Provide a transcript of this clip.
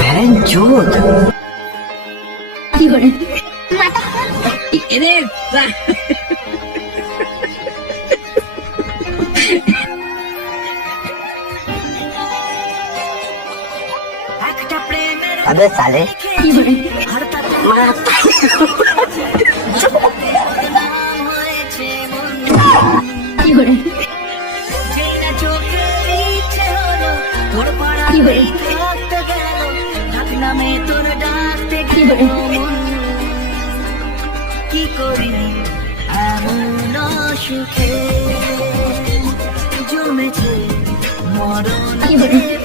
ভ্যানচোদ এরে अबे साले কি করি এমন সুখে জমেছে মরণ